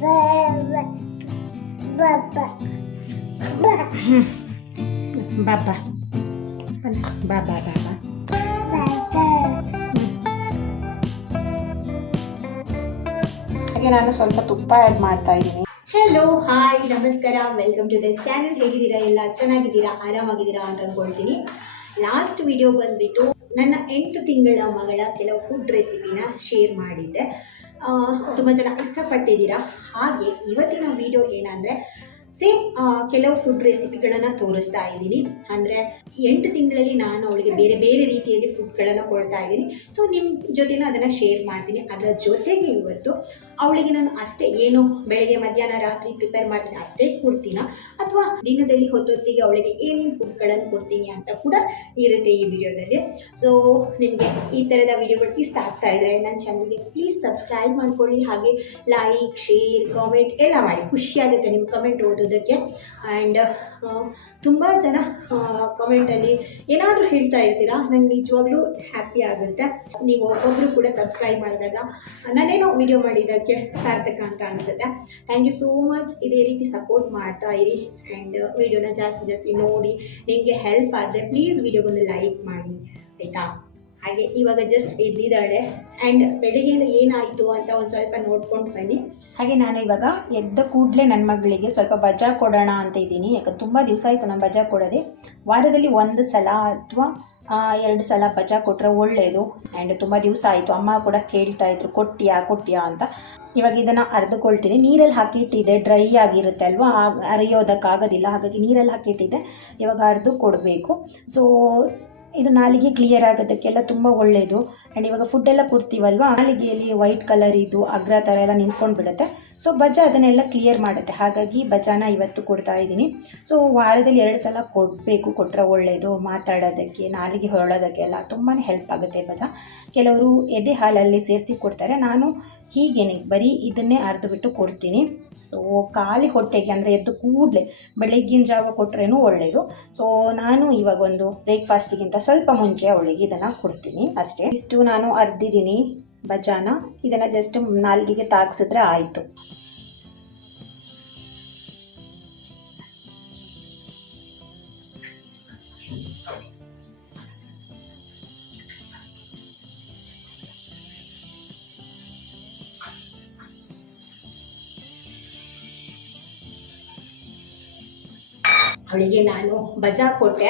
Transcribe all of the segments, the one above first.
ಬಾಬಾ ಬಾಬಾ ಬಾಬಾ ಹಾಗೆ ನಾನು ಸ್ವಲ್ಪ ತುಪ್ಪ ಆ್ಯಡ್ ಮಾಡ್ತಾ ಇದ್ದೀನಿ. ಹೆಲೋ, ಹಾಯ್, ನಮಸ್ಕಾರ, ವೆಲ್ಕಮ್ ಟು ದ ಚಾನಲ್. ಹೇಗಿದ್ದೀರಾ? ಎಲ್ಲ ಚೆನ್ನಾಗಿದ್ದೀರಾ, ಆರಾಮಾಗಿದ್ದೀರಾ ಅಂತ ಅಂದ್ಕೊಳ್ತೀನಿ. ಲಾಸ್ಟ್ ವಿಡಿಯೋ ಬಂದುಬಿಟ್ಟು ನನ್ನ 8 ತಿಂಗಳ ಮಗಳ ಕೆಲವು ಫುಡ್ ರೆಸಿಪಿನ ಶೇರ್ ಮಾಡಿದ್ದೆ. ತುಂಬ ಜನ ಇಷ್ಟಪಟ್ಟಿದ್ದೀರಾ. ಹಾಗೆ ಇವತ್ತಿನ ವಿಡಿಯೋ ಏನಂದರೆ ಸೇಮ್ ಕೆಲವು ಫುಡ್ ರೆಸಿಪಿಗಳನ್ನು ತೋರಿಸ್ತಾ ಇದ್ದೀನಿ. ಅಂದರೆ 8 ತಿಂಗಳಲ್ಲಿ ನಾನು ಅವಳಿಗೆ ಬೇರೆ ಬೇರೆ ರೀತಿಯಲ್ಲಿ ಫುಡ್ಗಳನ್ನು ಕೊಡ್ತಾ ಇದ್ದೀನಿ. ಸೊ ನಿಮ್ಮ ಜೊತೆನೂ ಅದನ್ನು ಶೇರ್ ಮಾಡ್ತೀನಿ. ಅದರ ಜೊತೆಗೆ ಇವತ್ತು ಅವಳಿಗೆ ನಾನು ಅಷ್ಟೇ ಏನು ಬೆಳಗ್ಗೆ ಮಧ್ಯಾಹ್ನ ರಾತ್ರಿ ಪ್ರಿಪೇರ್ ಮಾಡ್ತೀನಿ ಅಷ್ಟೇ ಕೊಡ್ತೀನ, ಅಥವಾ ದಿನದಲ್ಲಿ ಹೊತ್ತೊತ್ತಿಗೆ ಅವಳಿಗೆ ಏನೇನು ಫುಡ್ಗಳನ್ನು ಕೊಡ್ತೀನಿ ಅಂತ ಕೂಡ ಇರುತ್ತೆ ಈ ವಿಡಿಯೋದಲ್ಲಿ. ಸೊ ನಿಮಗೆ ಈ ಥರದ ವಿಡಿಯೋಗಳು ಇಷ್ಟ ಆಗ್ತಾ ಇದ್ದರೆ ನನ್ನ ಚಾನಲ್ಗೆ ಪ್ಲೀಸ್ ಸಬ್ಸ್ಕ್ರೈಬ್ ಮಾಡ್ಕೊಳ್ಳಿ. ಹಾಗೆ ಲೈಕ್, ಶೇರ್, ಕಾಮೆಂಟ್ ಎಲ್ಲ ಮಾಡಿ. ಖುಷಿಯಾಗುತ್ತೆ ನಿಮ್ಮ ಕಮೆಂಟ್ ಓದೋದಕ್ಕೆ. ಆ್ಯಂಡ್ ತುಂಬ ಜನ ಕಮೆಂಟಲ್ಲಿ ಏನಾದರೂ ಹೇಳ್ತಾ ಇರ್ತೀರಾ, ನಂಗೆ ನಿಜವಾಗ್ಲೂ ಹ್ಯಾಪಿ ಆಗುತ್ತೆ. ನೀವು ಒಬ್ಬೊಬ್ಬರು ಕೂಡ ಸಬ್ಸ್ಕ್ರೈಬ್ ಮಾಡಿದಾಗ ನಾನೇನೋ ವಿಡಿಯೋ ಮಾಡಿದ್ದಕ್ಕೆ ಸಾರ್ಥಕ ಅಂತ ಅನಿಸುತ್ತೆ. Thank you so much. ಇದೇ ರೀತಿ ಸಪೋರ್ಟ್ ಮಾಡ್ತಾ ಇರಿ. ಆ್ಯಂಡ್ ವಿಡಿಯೋನ ಜಾಸ್ತಿ ನೋಡಿ. ನಿಮಗೆ ಹೆಲ್ಪ್ ಆದರೆ ಪ್ಲೀಸ್ ವಿಡಿಯೋಗೊಂದು ಲೈಕ್ ಮಾಡಿ, ಆಯಿತಾ? ಹಾಗೆ ಇವಾಗ ಜಸ್ಟ್ ಎದ್ದಿದ್ದಾಳೆ. ಆ್ಯಂಡ್ ಬೆಳಿಗ್ಗೆಯಿಂದ ಏನಾಯಿತು ಅಂತ ಒಂದು ಸ್ವಲ್ಪ ನೋಡ್ಕೊಂಡು ಬನ್ನಿ. ಹಾಗೆ ನಾನು ಇವಾಗ ಎದ್ದ ಕೂಡಲೇ ನನ್ನ ಮಗಳಿಗೆ ಸ್ವಲ್ಪ ಬಜಾ ಕೊಡೋಣ ಅಂತ ಇದ್ದೀನಿ. ಯಾಕಂದ್ರೆ ತುಂಬ ದಿವಸ ಆಯಿತು ನಾನು ಬಜಾ ಕೊಡೋದೆ. ವಾರದಲ್ಲಿ 1 ಸಲ ಅಥವಾ 2 ಸಲ ಬಜಾ ಕೊಟ್ಟರೆ ಒಳ್ಳೆಯದು. ಆ್ಯಂಡ್ ತುಂಬ ದಿವಸ ಆಯಿತು, ಅಮ್ಮ ಕೂಡ ಕೇಳ್ತಾಯಿದ್ರು ಕೊಟ್ಟಿಯಾ ಅಂತ. ಇವಾಗ ಇದನ್ನು ಅರ್ದುಕೊಳ್ತೀನಿ. ನೀರಲ್ಲಿ ಹಾಕಿಟ್ಟಿದ್ದೆ, ಡ್ರೈ ಆಗಿರುತ್ತೆ ಅಲ್ವಾ, ಅರಿಯೋದಕ್ಕಾಗೋದಿಲ್ಲ. ಹಾಗಾಗಿ ನೀರಲ್ಲಿ ಹಾಕಿಟ್ಟಿದ್ದೆ. ಇವಾಗ ಅರ್ದು ಕೊಡಬೇಕು. ಸೊ ಇದು ನಾಲಿಗೆ ಕ್ಲಿಯರ್ ಆಗೋದಕ್ಕೆಲ್ಲ ತುಂಬ ಒಳ್ಳೆಯದು. ಆ್ಯಂಡ್ ಇವಾಗ ಫುಡ್ಡೆಲ್ಲ ಕೊಡ್ತೀವಲ್ವ, ನಾಲಿಗೆಯಲ್ಲಿ ವೈಟ್ ಕಲರ್ ಇದು ಅಗ್ರ ಥರ ಎಲ್ಲ ನಿಂತ್ಕೊಂಡು ಬಿಡುತ್ತೆ. ಸೊ ಬಜಾ ಅದನ್ನೆಲ್ಲ ಕ್ಲಿಯರ್ ಮಾಡುತ್ತೆ. ಹಾಗಾಗಿ ಬಜಾನ ಇವತ್ತು ಕೊಡ್ತಾ ಇದ್ದೀನಿ. ಸೊ ವಾರದಲ್ಲಿ 2 ಸಲ ಕೊಡಬೇಕು, ಕೊಟ್ಟರೆ ಒಳ್ಳೆಯದು. ಮಾತಾಡೋದಕ್ಕೆ, ನಾಲಿಗೆ ಹೊರಳೋದಕ್ಕೆಲ್ಲ ತುಂಬಾ ಹೆಲ್ಪ್ ಆಗುತ್ತೆ ಬಜಾ. ಕೆಲವರು ಎದೆ ಹಾಲಲ್ಲಿ ಸೇರಿಸಿ ಕೊಡ್ತಾರೆ. ನಾನು ಹೀಗೇನೆ ಬರೀ ಇದನ್ನೇ ಅರ್ದು ಬಿಟ್ಟು ಕೊಡ್ತೀನಿ. ಸೊ ಖಾಲಿ ಹೊಟ್ಟೆಗೆ, ಅಂದರೆ ಎದ್ದು ಕೂಡಲೇ ಬೆಳಗ್ಗಿನ ಜಾವ ಕೊಟ್ರೇನು ಒಳ್ಳೆಯದು. ಸೊ ನಾನು ಇವಾಗ ಒಂದು ಬ್ರೇಕ್ಫಾಸ್ಟಿಗಿಂತ ಸ್ವಲ್ಪ ಮುಂಚೆ ಅವಳಿಗೆ ಇದನ್ನು ಕೊಡ್ತೀನಿ ಅಷ್ಟೇ. ಇಷ್ಟು ನಾನು ಅರ್ದಿದ್ದೀನಿ ಬಜಾನ. ಇದನ್ನು ಜಸ್ಟ್ ನಾಲ್ಗೆಗೆ ತಾಗಿಸಿದ್ರೆ ಆಯಿತು. ಅವಳಿಗೆ ನಾನು ಬಜಾ ಕೊಟ್ಟೆ.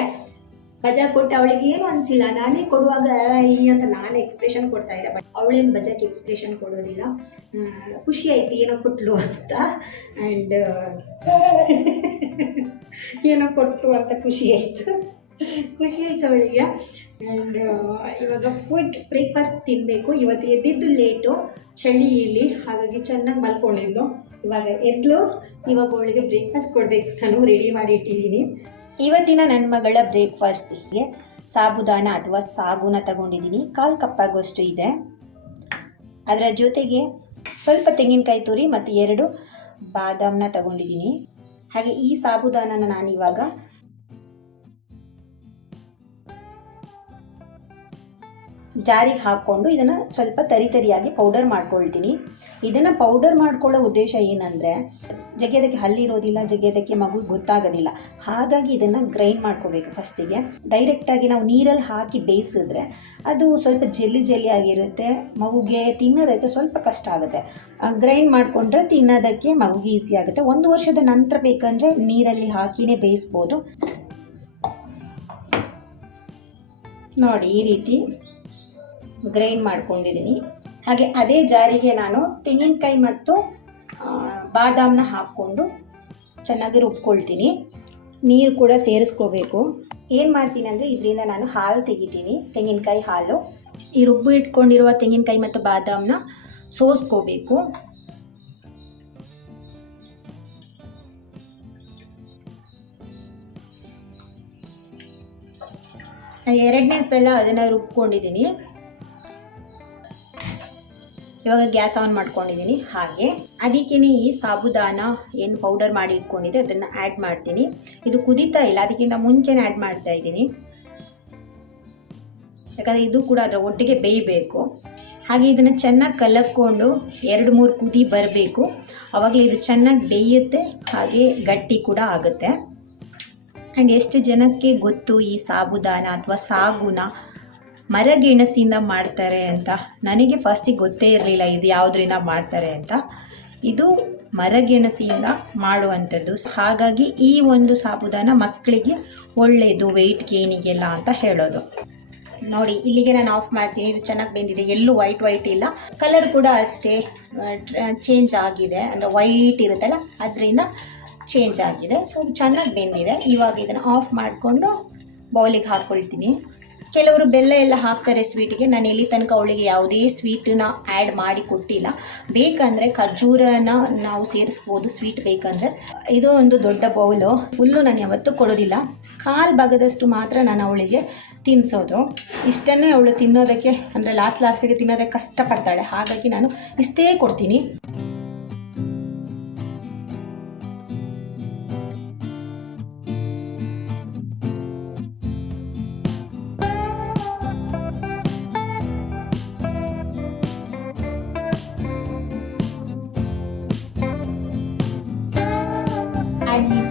ಅವಳಿಗೆ ಏನು ಅನಿಸಿಲ್ಲ. ನಾನೇ ಕೊಡುವಾಗ ಈ ಅಂತ ನಾನು ಎಕ್ಸ್ಪ್ರೆಷನ್ ಕೊಡ್ತಾ ಇದ್ದೆ. ಬಟ್ ಅವಳೇನು ಬಜಾಕ್ಕೆ ಎಕ್ಸ್ಪ್ರೆಷನ್ ಕೊಡೋದಿಲ್ಲ. ಖುಷಿ ಆಯಿತು ಏನೋ ಕೊಟ್ಟಳು ಅಂತ. ಆ್ಯಂಡ್ ಏನೋ ಕೊಟ್ಟರು ಅಂತ ಖುಷಿ ಆಯಿತು ಅವಳಿಗೆ. ಆ್ಯಂಡ್ ಇವಾಗ ಬ್ರೇಕ್ಫಾಸ್ಟ್ ತಿನ್ನಬೇಕು. ಇವತ್ತು ಎದ್ದಿದ್ದು ಲೇಟು, ಚಳಿ ಇಲ್ಲಿ, ಹಾಗಾಗಿ ಚೆನ್ನಾಗಿ ಮಲ್ಕೊಂಡಿದ್ದು. ಇವಾಗ ಎದ್ಲು. ಇವಾಗ ಅವಳಿಗೆ ಬ್ರೇಕ್ಫಾಸ್ಟ್ ಕೊಡಬೇಕು. ನಾನು ರೆಡಿ ಮಾಡಿ ಇಟ್ಟಿದ್ದೀನಿ. ಇವತ್ತಿನ ನನ್ನ ಮಗಳ ಬ್ರೇಕ್ಫಾಸ್ಟಿಗೆ ಸಾಬುದಾನ ಅಥವಾ ಸಾಗುನ ತಗೊಂಡಿದ್ದೀನಿ. 1/4 ಕಪ್ಪಾಗುವಷ್ಟು ಇದೆ. ಅದರ ಜೊತೆಗೆ ಸ್ವಲ್ಪ ತೆಂಗಿನಕಾಯಿ ತುರಿ ಮತ್ತು 2 ಬಾದಾಮನ್ನ ತಗೊಂಡಿದ್ದೀನಿ. ಹಾಗೆ ಈ ಸಾಬುದಾನನ ನಾನಿವಾಗ ಜಾರಿಗೆ ಹಾಕ್ಕೊಂಡು ಇದನ್ನು ಸ್ವಲ್ಪ ತರಿಯಾಗಿ ಪೌಡರ್ ಮಾಡ್ಕೊಳ್ತೀನಿ. ಇದನ್ನು ಪೌಡರ್ ಮಾಡ್ಕೊಳ್ಳೋ ಉದ್ದೇಶ ಏನಂದರೆ, ಜಗಿಯೋದಕ್ಕೆ ಹಲ್ಲಿರೋದಿಲ್ಲ, ಜಗಿಯೋದಕ್ಕೆ ಮಗುಗೆ ಗೊತ್ತಾಗೋದಿಲ್ಲ. ಹಾಗಾಗಿ ಇದನ್ನು ಗ್ರೈಂಡ್ ಮಾಡ್ಕೋಬೇಕು ಫಸ್ಟಿಗೆ. ಡೈರೆಕ್ಟಾಗಿ ನಾವು ನೀರಲ್ಲಿ ಹಾಕಿ ಬೇಯಿಸಿದ್ರೆ ಅದು ಸ್ವಲ್ಪ ಜೆಲ್ಲಿ ಆಗಿರುತ್ತೆ. ಮಗುಗೆ ತಿನ್ನೋದಕ್ಕೆ ಸ್ವಲ್ಪ ಕಷ್ಟ ಆಗುತ್ತೆ. ಗ್ರೈಂಡ್ ಮಾಡಿಕೊಂಡ್ರೆ ತಿನ್ನೋದಕ್ಕೆ ಮಗುಗೆ ಈಸಿ ಆಗುತ್ತೆ. 1 ವರ್ಷದ ನಂತರ ಬೇಕಂದರೆ ನೀರಲ್ಲಿ ಹಾಕಿನೇ ಬೇಯಿಸ್ಬೋದು. ನೋಡಿ, ಈ ರೀತಿ ಗ್ರೈಂಡ್ ಮಾಡ್ಕೊಂಡಿದ್ದೀನಿ. ಹಾಗೆ ಅದೇ ಜಾರಿಗೆ ನಾನು ತೆಂಗಿನಕಾಯಿ ಮತ್ತು ಬಾದಾಮನ್ನ ಹಾಕ್ಕೊಂಡು ಚೆನ್ನಾಗಿ ರುಬ್ಕೊಳ್ತೀನಿ. ನೀರು ಕೂಡ ಸೇರಿಸ್ಕೋಬೇಕು. ಏನು ಮಾಡ್ತೀನಿ ಅಂದರೆ, ಇದರಿಂದ ನಾನು ಹಾಲು ತೆಗಿತೀನಿ, ತೆಂಗಿನಕಾಯಿ ಹಾಲು. ಈ ರುಬ್ಬು ಇಟ್ಕೊಂಡಿರುವ ತೆಂಗಿನಕಾಯಿ ಮತ್ತು ಬಾದಾಮನ್ನ ಸೋಸ್ಕೋಬೇಕು. ನಾನು 2ನೇ ಸಲ ಅದನ್ನು ರುಬ್ಕೊಂಡಿದ್ದೀನಿ. ಇವಾಗ ಗ್ಯಾಸ್ ಆನ್ ಮಾಡ್ಕೊಂಡಿದ್ದೀನಿ. ಹಾಗೆ ಅದಕ್ಕೇ ಈ ಸಾಬುದಾನ ಏನು ಪೌಡರ್ ಮಾಡಿ ಇಟ್ಕೊಂಡಿದ್ದೆ ಅದನ್ನು ಆ್ಯಡ್ ಮಾಡ್ತೀನಿ. ಇದು ಕುದೀತಾ ಇಲ್ಲ, ಅದಕ್ಕಿಂತ ಮುಂಚೆನೇ ಆ್ಯಡ್ ಮಾಡ್ತಾ ಇದ್ದೀನಿ. ಯಾಕಂದರೆ ಇದು ಕೂಡ ಅದರ ಒಟ್ಟಿಗೆ ಬೇಯಬೇಕು. ಹಾಗೆ ಇದನ್ನು ಚೆನ್ನಾಗಿ ಕಲಕ್ಕೊಂಡು 2-3 ಕುದಿ ಬರಬೇಕು. ಆವಾಗಲೇ ಇದು ಚೆನ್ನಾಗಿ ಬೇಯುತ್ತೆ, ಹಾಗೆ ಗಟ್ಟಿ ಕೂಡ ಆಗುತ್ತೆ. ಆ್ಯಂಡ್ ಎಷ್ಟು ಜನಕ್ಕೆ ಗೊತ್ತು ಈ ಸಾಬುದಾನ ಅಥವಾ ಸಾಗುನ ಮರಗೆಣಸಿಂದ ಮಾಡ್ತಾರೆ ಅಂತ? ನನಗೆ ಫಸ್ಟಿಗೆ ಗೊತ್ತೇ ಇರಲಿಲ್ಲ ಇದು ಯಾವುದರಿಂದ ಮಾಡ್ತಾರೆ ಅಂತ. ಇದು ಮರಗೆಣಸಿಂದ ಮಾಡುವಂಥದ್ದು. ಹಾಗಾಗಿ ಈ ಒಂದು ಸಾಬುದಾನ ಮಕ್ಕಳಿಗೆ ಒಳ್ಳೆಯದು, ವೆಯ್ಟ್ ಗೇನಿಗೆಲ್ಲ ಅಂತ ಹೇಳೋದು. ನೋಡಿ, ಇಲ್ಲಿಗೆ ನಾನು ಆಫ್ ಮಾಡ್ತೀನಿ. ಇದು ಚೆನ್ನಾಗಿ ಬೆಂದಿದೆ, ಎಲ್ಲೂ ವೈಟ್ ಇಲ್ಲ. ಕಲರ್ ಕೂಡ ಅಷ್ಟೇ ಚೇಂಜ್ ಆಗಿದೆ, ಅಂದರೆ ವೈಟ್ ಇರುತ್ತಲ್ಲ ಅದರಿಂದ ಚೇಂಜ್ ಆಗಿದೆ. ಸೊ ಚೆನ್ನಾಗಿ ಬೆಂದಿದೆ. ಇವಾಗ ಇದನ್ನು ಆಫ್ ಮಾಡಿಕೊಂಡು ಬೌಲಿಗೆ ಹಾಕ್ಕೊಳ್ತೀನಿ. ಕೆಲವರು ಬೆಲ್ಲ ಎಲ್ಲ ಹಾಕ್ತಾರೆ ಸ್ವೀಟಿಗೆ. ನಾನು ಇಲ್ಲಿ ತನಕ ಅವಳಿಗೆ ಯಾವುದೇ ಸ್ವೀಟನ್ನ ಆ್ಯಡ್ ಮಾಡಿ ಕೊಟ್ಟಿಲ್ಲ. ಬೇಕಂದರೆ ಖರ್ಜೂರನ ನಾವು ಸೇರಿಸ್ಬೋದು ಸ್ವೀಟ್ ಬೇಕಂದರೆ. ಇದು ಒಂದು ದೊಡ್ಡ ಬೌಲು, ಫುಲ್ಲು ನಾನು ಯಾವತ್ತೂ ಕೊಡೋದಿಲ್ಲ. ಕಾಲು ಭಾಗದಷ್ಟು ಮಾತ್ರ ನಾನು ಅವಳಿಗೆ ತಿನ್ನಿಸೋದು. ಇಷ್ಟನ್ನೇ ಅವಳು ತಿನ್ನೋದಕ್ಕೆ, ಅಂದರೆ ಲಾಸ್ಟಿಗೆ ತಿನ್ನೋದಕ್ಕೆ ಕಷ್ಟಪಡ್ತಾಳೆ. ಹಾಗಾಗಿ ನಾನು ಇಷ್ಟೇ ಕೊಡ್ತೀನಿ.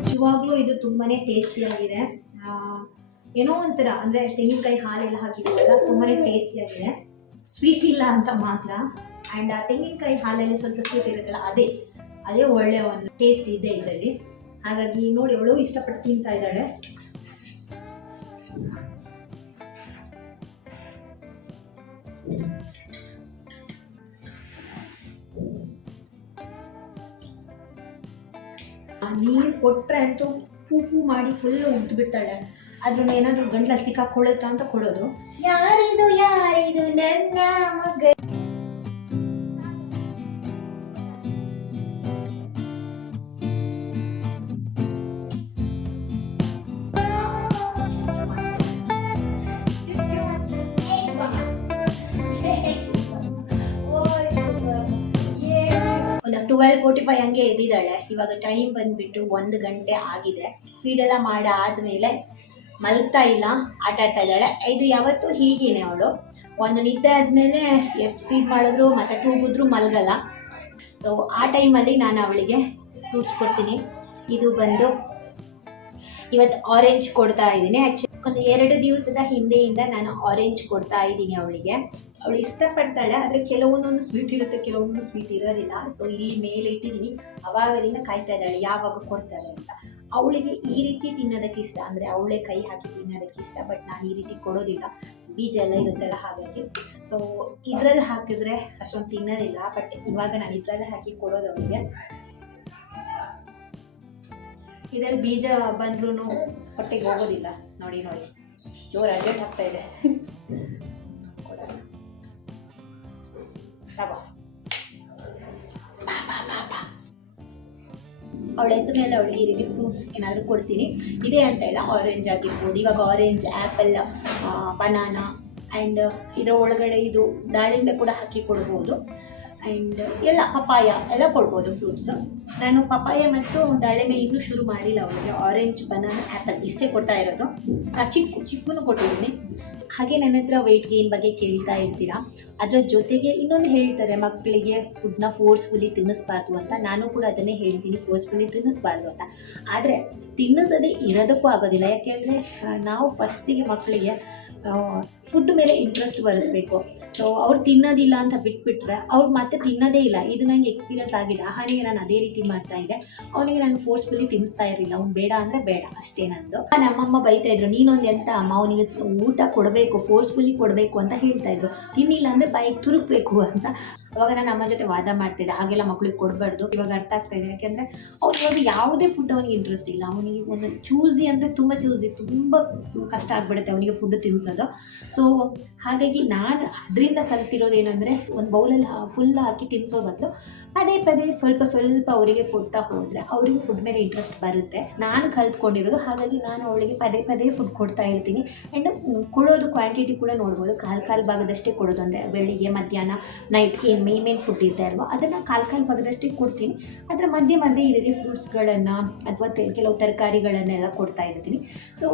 ನಿಜವಾಗ್ಲೂ ಇದು ತುಂಬಾ ಟೇಸ್ಟಿಯಾಗಿದೆ. ಏನೋ ಒಂಥರ, ಅಂದರೆ ತೆಂಗಿನಕಾಯಿ ಹಾಲೆಲ್ಲ ಹಾಕಿದ್ದೀವಲ್ಲ, ತುಂಬಾ ಟೇಸ್ಟಿಯಾಗಿದೆ. ಸ್ವೀಟ್ ಇಲ್ಲ ಅಂತ ಮಾತ್ರ. ಆ್ಯಂಡ್ ಆ ತೆಂಗಿನಕಾಯಿ ಹಾಲಲ್ಲಿ ಸ್ವಲ್ಪ ಸ್ವೀಟ್ ಇರುತ್ತಲ್ಲ, ಅದೇ ಒಳ್ಳೆಯ ಒಂದು ಟೇಸ್ಟ್ ಇದೆ ಇದರಲ್ಲಿ. ಹಾಗಾಗಿ ನೋಡಿ, ಅವಳು ಇಷ್ಟಪಟ್ಟು ತಿಂತಾ ಇದ್ದಾಳೆ. ನೀರು ಕೊಟ್ಟರೆ ಅಂತೂ ಪೂ ಮಾಡಿ ಫುಲ್ಲು ಉದ್ಬಿಡ್ತಾಳೆ. ಅದನ್ನ ಏನಾದರೂ ಗಂಟ್ಲ ಸಿಕ್ಕಾಕೊಳ್ಳುತ್ತಾ ಅಂತ ಕೊಡೋದು. ಯಾರಿದು ನನ್ನ ಮಗ. ಒಂದು 12:45 ಹಂಗೆ ಎದ್ದಿದ್ದಾಳೆ. ಇವಾಗ ಟೈಮ್ ಬಂದುಬಿಟ್ಟು 1 ಗಂಟೆ ಆಗಿದೆ. ಫೀಡೆಲ್ಲ ಮಾಡಾದಮೇಲೆ ಮಲಗ್ತಾ ಇಲ್ಲ, ಆಟ ಆಡ್ತಾ ಇದ್ದಾಳೆ. ಇದು ಯಾವತ್ತೂ ಹೀಗೇನೆ ಅವಳು. ಒಂದು ನಿದ್ದೆ ಆದಮೇಲೆ ಎಷ್ಟು ಫೀಡ್ ಮಾಡಿದ್ರು ಮತ್ತು ತೂಗಿದ್ರು ಮಲಗಲ್ಲ. ಸೊ ಆ ಟೈಮಲ್ಲಿ ನಾನು ಅವಳಿಗೆ ಫ್ರೂಟ್ಸ್ ಕೊಡ್ತೀನಿ. ಇದು ಬಂದು ಇವತ್ತು ಆರೆಂಜ್ ಕೊಡ್ತಾ ಇದ್ದೀನಿ. ಆ್ಯಕ್ಚುಲಿ ಒಂದು 2 ದಿವಸದ ಹಿಂದೆಯಿಂದ ನಾನು ಆರೆಂಜ್ ಕೊಡ್ತಾ ಇದ್ದೀನಿ ಅವಳಿಗೆ. ಅವಳು ಇಷ್ಟಪಡ್ತಾಳೆ, ಆದರೆ ಕೆಲವೊಂದೊಂದು ಸ್ವೀಟ್ ಇರುತ್ತೆ, ಕೆಲವೊಂದು ಸ್ವೀಟ್ ಇರೋದಿಲ್ಲ. ಸೊ ಇಲ್ಲಿ ಮೇಲೆ ಇಟ್ಟಿದ್ದೀನಿ, ಅವಾಗದಿಂದ ಕಾಯ್ತಾ ಇದ್ದಾಳೆ ಯಾವಾಗ ಕೊಡ್ತಾಳೆ ಅಂತ. ಅವಳಿಗೆ ಈ ರೀತಿ ತಿನ್ನೋದಕ್ಕೆ ಇಷ್ಟ, ಅಂದರೆ ಅವಳೇ ಕೈ ಹಾಕಿ ತಿನ್ನೋದಕ್ಕೆ ಇಷ್ಟ. ಬಟ್ ನಾನು ಈ ರೀತಿ ಕೊಡೋದಿಲ್ಲ, ಬೀಜ ಎಲ್ಲ ಇರುತ್ತಲ್ಲ ಹಾಗಾಗಿ. ಸೊ ಇದರಲ್ಲಿ ಹಾಕಿದ್ರೆ ಅಷ್ಟೊಂದು ತಿನ್ನೋದಿಲ್ಲ. ಬಟ್ ಇವಾಗ ನಾನು ಇದರಲ್ಲೇ ಹಾಕಿ ಕೊಡೋದು ಅವಳಿಗೆ. ಇದರಲ್ಲಿ ಬೀಜ ಬಂದ್ರೂ ಹೊಟ್ಟೆಗೆ ಹೋಗೋದಿಲ್ಲ. ನೋಡಿ ಜೋರು ಅರ್ಜೆಂಟ್ ಆಗ್ತಾ ಇದೆ. ಅವಳು ಎದ್ದ ಮೇಲೆ ಅವಳಿಗೆ ಈ ರೀತಿ ಫ್ರೂಟ್ಸ್ ಏನಾದರೂ ಕೊಡ್ತೀನಿ. ಇದೇ ಅಂತ ಇಲ್ಲ, ಆರೆಂಜ್ ಆಗಿರ್ಬೋದು. ಇವಾಗ ಆರೆಂಜ್, ಆ್ಯಪಲ್, ಬನಾನಾ ಆ್ಯಂಡ್ ಇದರ ಒಳಗಡೆ ಇದು ದಾಳಿಂಬೆ ಕೂಡ ಹಾಕಿ ಕೊಡ್ಬೋದು. ಆ್ಯಂಡ್ ಎಲ್ಲ ಪಪಾಯ ಎಲ್ಲ ಕೊಡ್ಬೋದು ಫ್ರೂಟ್ಸು. ನಾನು ಪಪಾಯ ಮತ್ತು ದಾಳಿಂಬೆ ಇನ್ನೂ ಶುರು ಮಾಡಿಲ್ಲ ಅವಳಿಗೆ. ಆರೆಂಜ್, ಬನಾನಾ, ಆ್ಯಪಲ್ ಇಷ್ಟೇ ಕೊಡ್ತಾ ಇರೋದು. ಚಿಕ್ಕೂ ಕೊಟ್ಟಿದ್ದೀನಿ. ಹಾಗೆ ನನ್ನ ಹತ್ರ ವೆಯ್ಟ್ ಗೇನ್ ಬಗ್ಗೆ ಕೇಳ್ತಾ ಇರ್ತೀರಾ. ಅದರ ಜೊತೆಗೆ ಇನ್ನೊಂದು ಹೇಳ್ತಾರೆ, ಮಕ್ಕಳಿಗೆ ಫುಡ್ನ ಫೋರ್ಸ್ಫುಲಿ ತಿನ್ನಿಸ್ಬಾರ್ದು ಅಂತ. ನಾನು ಕೂಡ ಅದನ್ನೇ ಹೇಳ್ತೀನಿ, ಫೋರ್ಸ್ಫುಲಿ ತಿನ್ನಿಸ್ಬಾರ್ದು ಅಂತ. ಆದರೆ ತಿನ್ನಿಸೋದೇ ಇರೋದಕ್ಕೂ ಆಗೋದಿಲ್ಲ. ಯಾಕೆಂದರೆ ನಾವು ಫಸ್ಟಿಗೆ ಮಕ್ಕಳಿಗೆ ಫುಡ್ ಮೇಲೆ ಇಂಟ್ರೆಸ್ಟ್ ಬರೆಸ್ಬೇಕು. ಸೊ ಅವ್ರು ತಿನ್ನೋದಿಲ್ಲ ಅಂತ ಬಿಟ್ಬಿಟ್ರೆ ಅವ್ರು ಮತ್ತೆ ತಿನ್ನೋದೇ ಇಲ್ಲ. ಇದು ನನಗೆ ಎಕ್ಸ್ಪೀರಿಯನ್ಸ್ ಆಗಿದೆ. ಅವನಿಗೆ ನಾನು ಅದೇ ರೀತಿ ಮಾಡ್ತಾಯಿದ್ದೆ. ಅವನಿಗೆ ನಾನು ಫೋರ್ಸ್ಫುಲಿ ತಿನ್ನಿಸ್ತಾ ಇರಲಿಲ್ಲ. ಅವ್ನು ಬೇಡ ಅಂದರೆ ಬೇಡ ಅಷ್ಟೇ ನಂದು. ನಮ್ಮಮ್ಮ ಬೈತಾ ಇದ್ರು, ನೀನೊಂದು ಎಂತ ಅಮ್ಮ, ಅವನಿಗೆ ಊಟ ಕೊಡಬೇಕು, ಫೋರ್ಸ್ಫುಲಿ ಕೊಡಬೇಕು ಅಂತ ಹೇಳ್ತಾಯಿದ್ರು. ತಿನ್ನಿಲ್ಲ ಅಂದರೆ ಬಾಯಿಗೆ ತುರುಕಬೇಕು ಅಂತ. ಅವಾಗ ನಾನು ಅಮ್ಮ ಜೊತೆ ವಾದ ಮಾಡ್ತಿದ್ದೆ, ಹಾಗೆಲ್ಲ ಮಕ್ಳಿಗೆ ಕೊಡಬಾರ್ದು. ಇವಾಗ ಅರ್ಥ ಆಗ್ತಾ ಇದೆ. ಯಾಕೆಂದರೆ ಇವಾಗ ಯಾವುದೇ ಫುಡ್ ಅವನಿಗೆ ಇಂಟ್ರೆಸ್ಟ್ ಇಲ್ಲ. ಅವನಿಗೆ ಒಂದು ಚೂಸಿ ಅಂದರೆ ತುಂಬ ಕಷ್ಟ ಆಗಿಬಿಡುತ್ತೆ ಅವನಿಗೆ ಫುಡ್ ತಿನ್ನಿಸೋದು. ಸೊ ಹಾಗಾಗಿ ನಾನು ಅದರಿಂದ ಕಲ್ತಿರೋದೇನೆಂದರೆ, ಒಂದು ಬೌಲಲ್ಲಿ ಫುಲ್ ಹಾಕಿ ತಿನ್ನಿಸೋ ಬದಲು ಪದೇ ಸ್ವಲ್ಪ ಅವರಿಗೆ ಕೊಡ್ತಾ ಹೋದರೆ ಅವರಿಗೆ ಫುಡ್ ಮೇಲೆ ಇಂಟ್ರೆಸ್ಟ್ ಬರುತ್ತೆ. ನಾನು ಕಲ್ತ್ಕೊಂಡಿರೋದು. ಹಾಗಾಗಿ ನಾನು ಅವಳಿಗೆ ಪದೇ ಫುಡ್ ಕೊಡ್ತಾ ಇರ್ತೀನಿ. ಆ್ಯಂಡ್ ಕೊಡೋದು ಕ್ವಾಂಟಿಟಿ ಕೂಡ ನೋಡ್ಬೋದು. ಕಾಲು ಭಾಗದಷ್ಟೇ ಕೊಡೋದು. ಅಂದರೆ ಬೆಳಿಗ್ಗೆ, ಮಧ್ಯಾಹ್ನ, ನೈಟ್ ಮೇನ್ ಫುಡ್ ಇದೆ ಅಲ್ವಾ, ಅದನ್ನು ಕಾಲು ಭಾಗದಷ್ಟೇ ಕೊಡ್ತೀನಿ. ಅದರ ಮಧ್ಯೆ ಈ ರೀತಿ ಫ್ರೂಟ್ಸ್ಗಳನ್ನು ಅಥವಾ ಕೆಲವು ತರಕಾರಿಗಳನ್ನೆಲ್ಲ ಕೊಡ್ತಾ ಇರ್ತೀನಿ. ಸೊ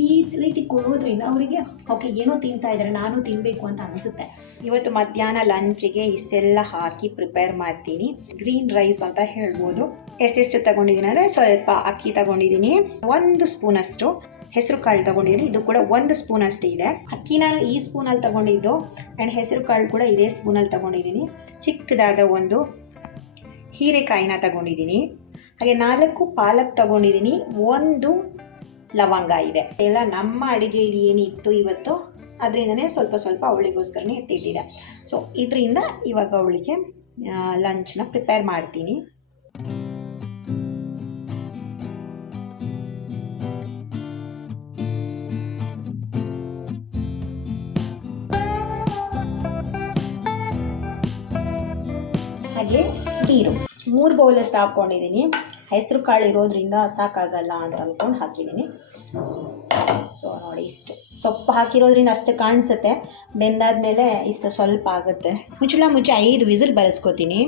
ಈ ರೀತಿ ಕೊಡೋದ್ರಿಂದ ಅವರಿಗೆ ಓಕೆ ಏನೋ ತಿಂತಾ ಇದ್ದಾರೆ, ನಾನು ತಿನ್ನಬೇಕು ಅಂತ ಅನಿಸುತ್ತೆ. ಇವತ್ತು ಮಧ್ಯಾಹ್ನ ಲಂಚಿಗೆ ಇಷ್ಟೆಲ್ಲ ಹಾಕಿ ಪ್ರಿಪೇರ್ ಮಾಡ್ತೀನಿ. ಗ್ರೀನ್ ರೈಸ್ ಅಂತ ಹೇಳ್ಬೋದು. ಎಷ್ಟೆಷ್ಟು ತಗೊಂಡಿದ್ದೀನಿ ಅಂದರೆ ಸ್ವಲ್ಪ ಅಕ್ಕಿ ತಗೊಂಡಿದ್ದೀನಿ, 1 ಸ್ಪೂನಷ್ಟು ಹೆಸರು ಕಾಳು ತಗೊಂಡಿದ್ದೀನಿ. ಇದು ಕೂಡ 1 ಸ್ಪೂನ್ ಅಷ್ಟೇ ಇದೆ. ಅಕ್ಕಿ ನಾನು ಈ ಸ್ಪೂನಲ್ಲಿ ತಗೊಂಡಿದ್ದು ಆ್ಯಂಡ್ ಹೆಸರು ಕಾಳು ಕೂಡ ಇದೇ ಸ್ಪೂನಲ್ಲಿ ತಗೊಂಡಿದ್ದೀನಿ. ಚಿಕ್ಕದಾದ ಒಂದು ಹೀರೆಕಾಯಿನ ತಗೊಂಡಿದ್ದೀನಿ. ಹಾಗೆ 4 ಪಾಲಕ್ ತಗೊಂಡಿದ್ದೀನಿ, 1 ಲವಂಗ ಇದೆ. ಎಲ್ಲ ನಮ್ಮ ಅಡುಗೆಯಲ್ಲಿ ಏನಿತ್ತು ಇವತ್ತು ಅದರಿಂದನೇ ಸ್ವಲ್ಪ ಸ್ವಲ್ಪ ಅವಳಿಗೋಸ್ಕರನೇ ಎತ್ತಿಟ್ಟಿದೆ. ಸೊ ಇದರಿಂದ ಇವಾಗ ಅವಳಿಗೆ ಲಂಚ್ನ ಪ್ರಿಪೇರ್ ಮಾಡ್ತೀನಿ. ಹಾಗೆ ನೀರು 3 ಬೌಲಷ್ಟು ಹಾಕ್ಕೊಂಡಿದ್ದೀನಿ. ಹೆಸರು ಕಾಳು ಇರೋದ್ರಿಂದ ಸಾಕಾಗಲ್ಲ ಅಂತ ಅಂದ್ಕೊಂಡು ಹಾಕಿದ್ದೀನಿ. ಸೊ ನೋಡಿ, ಇಷ್ಟು ಸೊಪ್ಪು ಹಾಕಿರೋದ್ರಿಂದ ಅಷ್ಟು ಕಾಣಿಸುತ್ತೆ, ಬೆಂದಾದ್ಮೇಲೆ ಇಷ್ಟು ಸ್ವಲ್ಪ ಆಗುತ್ತೆ. ಮುಚ್ಚಳ ಮುಚ್ಚಿ 5 ವಿಸಿಲ್ ಬರೆಸ್ಕೋತೀನಿ.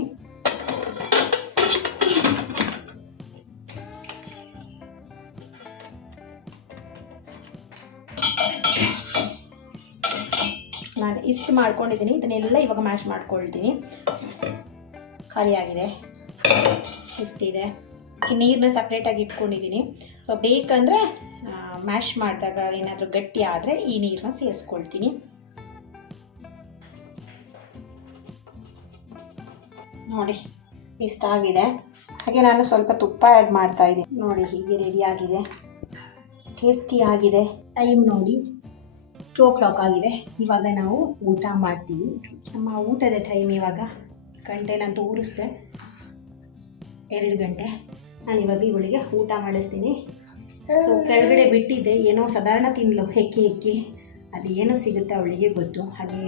ನಾನು ಇಷ್ಟು ಮಾಡ್ಕೊಂಡಿದ್ದೀನಿ. ಇದನ್ನೆಲ್ಲ ಇವಾಗ ಮ್ಯಾಶ್ ಮಾಡ್ಕೊಳ್ತೀನಿ. ಖಾಲಿಯಾಗಿದೆ, ಇಷ್ಟಿದೆ. ನೀರನ್ನ ಸಪ್ರೇಟಾಗಿ ಇಟ್ಕೊಂಡಿದ್ದೀನಿ. ಸೊ ಬೇಕಂದರೆ ಮ್ಯಾಶ್ ಮಾಡಿದಾಗ ಏನಾದರೂ ಗಟ್ಟಿ ಆದರೆ ಈ ನೀರನ್ನ ಸೇರಿಸ್ಕೊಳ್ತೀನಿ. ನೋಡಿ ಇಷ್ಟಾಗಿದೆ. ಹಾಗೆ ನಾನು ಸ್ವಲ್ಪ ತುಪ್ಪ ಆ್ಯಡ್ ಮಾಡ್ತಾ ಇದ್ದೀನಿ. ನೋಡಿ ಹೀಗೆ ರೆಡಿಯಾಗಿದೆ, ಟೇಸ್ಟಿಯಾಗಿದೆ. ಟೈಮ್ ನೋಡಿ 2 o'clock ಆಗಿದೆ. ಇವಾಗ ನಾವು ಊಟ ಮಾಡ್ತೀವಿ. ನಮ್ಮ ಊಟದ ಟೈಮ್ ಇವಾಗ. ಗಂಟೆನಂತೂ ಊರಿಸ್ದೆ, 2 ಗಂಟೆ. ನಾನು ಇವಾಗ ಇವಳಿಗೆ ಊಟ ಮಾಡಿಸ್ತೀನಿ. ಸೊ ಕೆಳಗಡೆ ಬಿಟ್ಟಿದ್ದೆ, ಏನೋ ಸಾಧಾರಣ ತಿಂದ್ಲು ಹೆಕ್ಕಿ ಅದೇನೋ ಸಿಗುತ್ತೆ ಅವಳಿಗೆ ಗೊತ್ತು. ಹಾಗೆ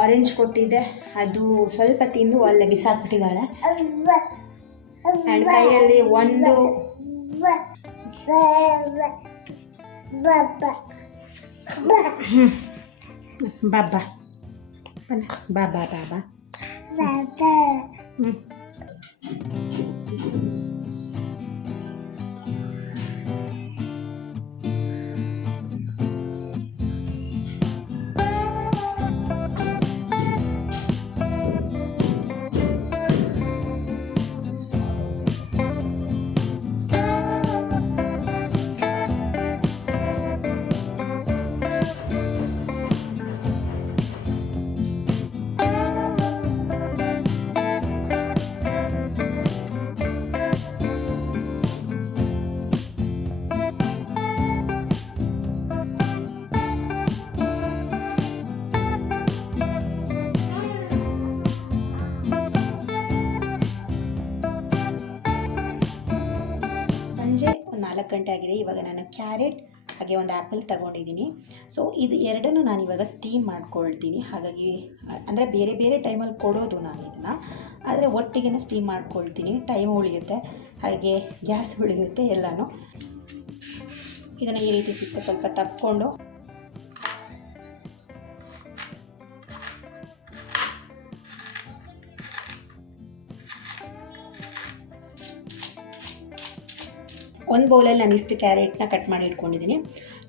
ಆರೆಂಜ್ ಕೊಟ್ಟಿದ್ದೆ, ಅದು ಸ್ವಲ್ಪ ತಿಂದು ಅಲ್ಲೇ ಬಿಸಾಕ್ಬಿಟ್ಟಿದ್ದಾಳೆ. ಆ್ಯಂಡ್ ಕೈಯಲ್ಲಿ ಒಂದು ಬಾಬಾ ಬಾಬಾ ಬಾಬಾ ಸಂಜೆ 4 ಗಂಟೆ ಆಗಿದೆ. ಇವಾಗ ನಾನು ಕ್ಯಾರೆಟ್ ಹಾಗೆ ಒಂದು ಆ್ಯಪಲ್ ತಗೊಂಡಿದ್ದೀನಿ. ಸೊ ಇದು ಎರಡನ್ನು ನಾನು ಇವಾಗ ಸ್ಟೀಮ್ ಮಾಡ್ಕೊಳ್ತೀನಿ. ಹಾಗಾಗಿ ಅಂದರೆ ಬೇರೆ ಬೇರೆ ಟೈಮಲ್ಲಿ ಕೊಡೋದು ನಾನು ಇದನ್ನು, ಆದರೆ ಒಟ್ಟಿಗೆ ಸ್ಟೀಮ್ ಮಾಡ್ಕೊಳ್ತೀನಿ. ಟೈಮ್ ಉಳಿಯುತ್ತೆ, ಹಾಗೆ ಗ್ಯಾಸ್ ಉಳಿಯುತ್ತೆ ಎಲ್ಲನೂ. ಇದನ್ನು ಈ ರೀತಿ ಸ್ವಲ್ಪ ತಕ್ಕೊಂಡು ಒಂದು ಬೌಲಲ್ಲಿ ನಾನು ಇಷ್ಟು ಕ್ಯಾರೆಟ್ನ ಕಟ್ ಮಾಡಿ ಇಟ್ಕೊಂಡಿದ್ದೀನಿ.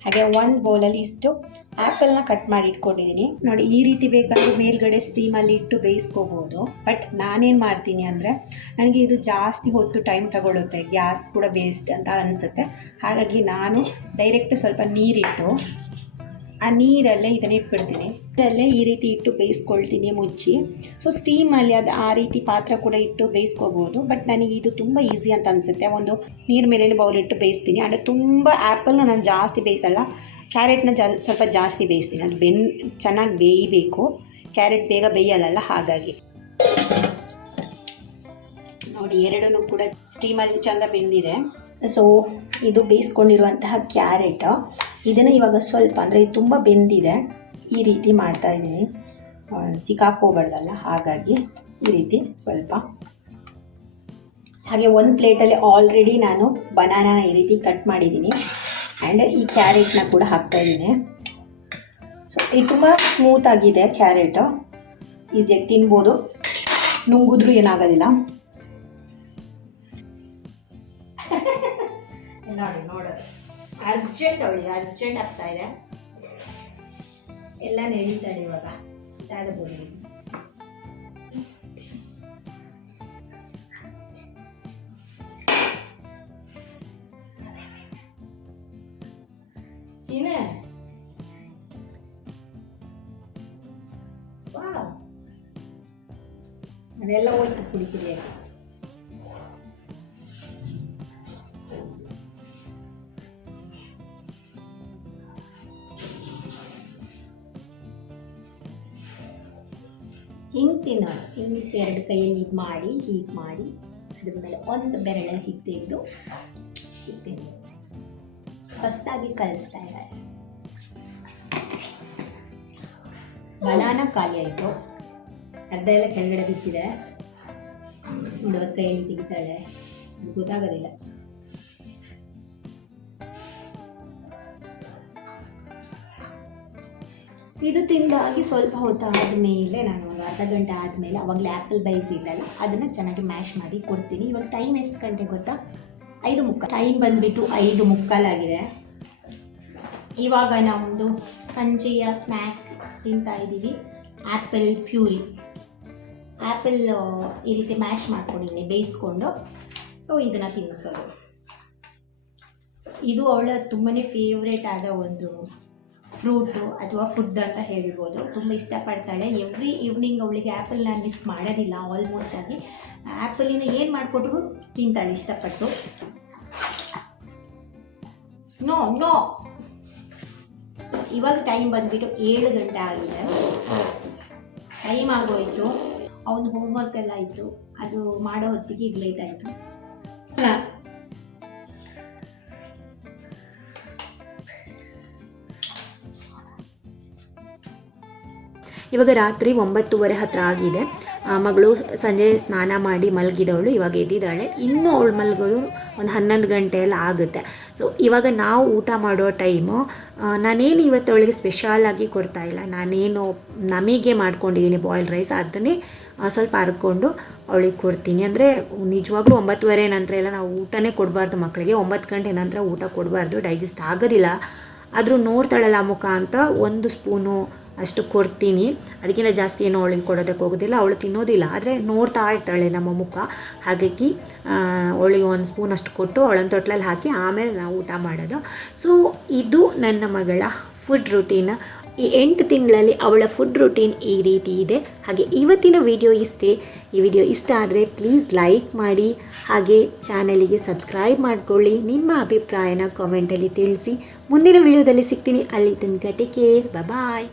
ಹಾಗೆ 1 ಬೌಲಲ್ಲಿ ಇಷ್ಟು ಆ್ಯಪಲ್ನ ಕಟ್ ಮಾಡಿ ಇಟ್ಕೊಂಡಿದ್ದೀನಿ. ನೋಡಿ ಈ ರೀತಿ ಬೇಕಾದರೆ ಮೇಲ್ಗಡೆ ಸ್ಟೀಮಲ್ಲಿ ಇಟ್ಟು ಬೇಯಿಸ್ಕೋಬೋದು. ಬಟ್ ನಾನೇನು ಮಾಡ್ತೀನಿ ಅಂದರೆ ನನಗೆ ಇದು ಜಾಸ್ತಿ ಹೊತ್ತು ಟೈಮ್ ತಗೊಳ್ಳುತ್ತೆ, ಗ್ಯಾಸ್ ಕೂಡ ವೇಸ್ಟ್ ಅಂತ ಅನಿಸುತ್ತೆ. ಹಾಗಾಗಿ ನಾನು ಡೈರೆಕ್ಟ್ ಸ್ವಲ್ಪ ನೀರಿಟ್ಟು ಆ ನೀರಲ್ಲೇ ಇದನ್ನ ಇಟ್ಬಿಡ್ತೀನಿ. ಇದರಲ್ಲೇ ಈ ರೀತಿ ಇಟ್ಟು ಬೇಯಿಸ್ಕೊಳ್ತೀನಿ ಮುಚ್ಚಿ. ಸೊ ಸ್ಟೀಮಲ್ಲಿ ಅದು ಆ ರೀತಿ ಪಾತ್ರ ಕೂಡ ಇಟ್ಟು ಬೇಯಿಸ್ಕೋಬೋದು. ಬಟ್ ನನಗೆ ಇದು ತುಂಬ ಈಸಿ ಅಂತ ಅನಿಸುತ್ತೆ. ಒಂದು ನೀರು ಮೇಲೆ ಬೌಲ್ ಇಟ್ಟು ಬೇಯಿಸ್ತೀನಿ. ಅಂದರೆ ತುಂಬ ಆ್ಯಪಲ್ನ ನಾನು ಜಾಸ್ತಿ ಬೇಯಿಸಲ್ಲ, ಕ್ಯಾರೆಟ್ನ ಸ್ವಲ್ಪ ಜಾಸ್ತಿ ಬೇಯಿಸ್ತೀನಿ. ಅದು ಚೆನ್ನಾಗಿ ಬೇಯಬೇಕು. ಕ್ಯಾರೆಟ್ ಬೇಗ ಬೇಯಲ್ಲ, ಹಾಗಾಗಿ ನೋಡಿ ಎರಡನ್ನೂ ಕೂಡ ಸ್ಟೀಮಲ್ಲಿ ಚೆಂದ ಬೆಂದಿದೆ. ಸೊ ಇದು ಬೇಯಿಸ್ಕೊಂಡಿರುವಂತಹ ಕ್ಯಾರೆಟ್, ಇದನ್ನು ಇವಾಗ ಸ್ವಲ್ಪ ಅಂದರೆ ಇದು ತುಂಬ ಬೆಂದಿದೆ, ಈ ರೀತಿ ಮಾಡ್ತಾಯಿದ್ದೀನಿ. ಸಿಕ್ಕಾಕೋಬಾರ್ದಲ್ಲ, ಹಾಗಾಗಿ ಈ ರೀತಿ ಸ್ವಲ್ಪ. ಹಾಗೆ ಒಂದು ಪ್ಲೇಟಲ್ಲಿ ಆಲ್ರೆಡಿ ನಾನು ಬನಾನಾನ ಈ ರೀತಿ ಕಟ್ ಮಾಡಿದ್ದೀನಿ ಆ್ಯಂಡ್ ಈ ಕ್ಯಾರೆಟ್ನ ಕೂಡ ಹಾಕ್ತಾಯಿದ್ದೀನಿ. ಸೊ ಇದು ತುಂಬ ಸ್ಮೂತಾಗಿದೆ ಕ್ಯಾರೆಟು, ಈಸಿಯಾಗಿ ತಿನ್ಬೋದು, ನುಂಗಿದ್ರೂ ಏನಾಗೋದಿಲ್ಲ. ನೋಡಿ ನೋಡೋದು ಅರ್ಜೆಂಟ್, ಅವಳಿಗೆ ಅರ್ಜೆಂಟ್ ಆಗ್ತಾಯಿದೆ, ಎಲ್ಲ ನಡೀತಾಳೆ ಇವಾಗ. ಮಾತಾಡಬಹುದು. ಅದೆಲ್ಲ ಹೋಯ್ತು ಪುಡಿ ಪುಡಿಯಾಗಿ. ಹಿಂಗೆ ತಿನ್ನೋದು. ಹಿಂಗೆ 2 ಕೈಯಲ್ಲಿ ಇದು ಮಾಡಿ ಹೀಗೆ ಮಾಡಿ ಅದ್ರ ಮೇಲೆ ಒಂದು ಬೆರಳಲ್ಲಿ ಹೀಗೆ ತೆಗೆದು ತಿನ್ನೋದು. ಹೊಸದಾಗಿ ಕಲಿಸ್ತಾ ಇದ್ದಾರೆ. ಬನಾನ ಖಾಲಿ ಆಯಿತು, ಅರ್ಧ ಎಲ್ಲ ಕೆಳಗಡೆ ಬಿದ್ದಿದೆ. ಇನ್ನೊಂದು ಕೈಯಲ್ಲಿ ತೆಗಿತಾಳೆ, ಅದು ಗೊತ್ತಾಗೋದಿಲ್ಲ. ಇದು ತಿಂದಾಗಿ ಸ್ವಲ್ಪ ಹೊತ್ತಾದ ಮೇಲೆ, ನಾನು ಒಂದು ಅರ್ಧ ಗಂಟೆ ಆದಮೇಲೆ ಅವಾಗಲೇ ಆ್ಯಪಲ್ ಬೇಯಿಸಿದ್ದಲ್ಲ ಅದನ್ನು ಚೆನ್ನಾಗಿ ಮ್ಯಾಶ್ ಮಾಡಿ ಕೊಡ್ತೀನಿ. ಇವಾಗ ಟೈಮ್ ಎಷ್ಟು ಗಂಟೆ ಗೊತ್ತಾ? 5:15. ಟೈಮ್ ಬಂದುಬಿಟ್ಟು 5:15 ಆಗಿದೆ. ಇವಾಗ ನಮ್ಮದು ಸಂಜೆಯ ಸ್ನ್ಯಾಕ್ ತಿಂತಾ ಇದ್ದೀವಿ. Apple puree. ಆ್ಯಪಲ್ ಈ ರೀತಿ ಮ್ಯಾಶ್ ಮಾಡ್ಕೊಂಡಿದ್ದೀನಿ ಬೇಯಿಸ್ಕೊಂಡು. ಸೊ ಇದನ್ನು ತಿನ್ನಿಸೋದು. ಇದು ಅವಳ ತುಂಬಾ ಫೇವ್ರೇಟ್ ಆದ ಒಂದು ಫ್ರೂಟು ಅಥವಾ ಫುಡ್ ಅಂತ ಹೇಳ್ಬೋದು. ತುಂಬ ಇಷ್ಟಪಡ್ತಾಳೆ. ಎವ್ರಿ ಈವ್ನಿಂಗ್ ಅವಳಿಗೆ ಆ್ಯಪಲ್ ನಾನು ಮಿಸ್ ಮಾಡೋದಿಲ್ಲ. ಆಲ್ಮೋಸ್ಟ್ ಆಗಿ ಆ್ಯಪಲಿಂದ ಏನು ಮಾಡಿಕೊಟ್ರು ತಿಂತಾಳೆ ಇಷ್ಟಪಟ್ಟು. No no. ಇವಾಗ ಟೈಮ್ ಬಂದುಬಿಟ್ಟು 7 ಗಂಟೆ ಆಗಿದೆ. ಟೈಮ್ ಆಗೋಯ್ತು. ಅವನು ಹೋಮ್ವರ್ಕ್ ಎಲ್ಲ ಇತ್ತು, ಅದು ಮಾಡೋ ಹೊತ್ತಿಗೆ ಇದು ಲೇಟ್ ಆಯಿತು. ಇವಾಗ ರಾತ್ರಿ 9:30 ಹತ್ತಿರ ಆಗಿದೆ. ಮಗಳು ಸಂಜೆ ಸ್ನಾನ ಮಾಡಿ ಮಲಗಿದವಳು ಇವಾಗ ಎದ್ದಿದ್ದಾಳೆ. ಇನ್ನೂ ಅವಳು ಮಲಗೋದು ಒಂದು 11 ಗಂಟೆ ಎಲ್ಲ ಆಗುತ್ತೆ. ಸೊ ಇವಾಗ ನಾವು ಊಟ ಮಾಡೋ ಟೈಮು. ನಾನೇನು ಇವತ್ತು ಅವಳಿಗೆ ಸ್ಪೆಷಲಾಗಿ ಕೊಡ್ತಾಯಿಲ್ಲ. ನಾನೇನು ನಮಗೆ ಮಾಡ್ಕೊಂಡಿದ್ದೀನಿ ಬಾಯ್ಲ್ಡ್ ರೈಸ್, ಅದನ್ನೇ ಸ್ವಲ್ಪ ಹರ್ಕೊಂಡು ಅವಳಿಗೆ ಕೊಡ್ತೀನಿ. ಅಂದರೆ ನಿಜವಾಗ್ಲೂ 9:30 ನಂತರ ಎಲ್ಲ ನಾವು ಊಟನೇ ಕೊಡಬಾರ್ದು ಮಕ್ಕಳಿಗೆ. 9 ಗಂಟೆ ನಂತರ ಊಟ ಕೊಡಬಾರ್ದು, ಡೈಜೆಸ್ಟ್ ಆಗೋದಿಲ್ಲ. ಆದರೂ ನೋಡ್ತಾಳಲ್ಲ ಮುಖ ಅಂತ 1 ಸ್ಪೂನು ಅಷ್ಟು ಕೊಡ್ತೀನಿ. ಅದಕ್ಕಿಂತ ಜಾಸ್ತಿ ಏನೋ ಅವಳಿಗೆ ಕೊಡೋದಕ್ಕೆ ಹೋಗೋದಿಲ್ಲ. ಅವಳು ತಿನ್ನೋದಿಲ್ಲ, ಆದರೆ ನೋಡ್ತಾ ಇರ್ತಾಳೆ ನಮ್ಮ ಮುಖ. ಹಾಗಾಗಿ ಅವಳಿಗೆ 1 ಸ್ಪೂನ್ ಅಷ್ಟು ಕೊಟ್ಟು ಅವಳನ್ನು ತೊಟ್ಲಲ್ಲಿ ಹಾಕಿ ಆಮೇಲೆ ನಾವು ಊಟ ಮಾಡೋದು. ಸೊ ಇದು ನನ್ನ ಮಗಳ ಫುಡ್ ರುಟೀನ್. ಈ 8 ತಿಂಗಳಲ್ಲಿ ಅವಳ ಫುಡ್ ರುಟೀನ್ ಈ ರೀತಿ ಇದೆ. ಹಾಗೆ ಇವತ್ತಿನ ವಿಡಿಯೋ ಇಷ್ಟೇ. ಈ ವಿಡಿಯೋ ಇಷ್ಟ ಆದರೆ ಪ್ಲೀಸ್ ಲೈಕ್ ಮಾಡಿ, ಹಾಗೆ ಚಾನಲಿಗೆ ಸಬ್ಸ್ಕ್ರೈಬ್ ಮಾಡಿಕೊಳ್ಳಿ. ನಿಮ್ಮ ಅಭಿಪ್ರಾಯನ ಕಾಮೆಂಟಲ್ಲಿ ತಿಳಿಸಿ. ಮುಂದಿನ ವಿಡಿಯೋದಲ್ಲಿ ಸಿಗ್ತೀನಿ. ಅಲ್ಲಿ ತನಕ ಟೇಕ್ ಕೇರ್, ಬಾಯ್.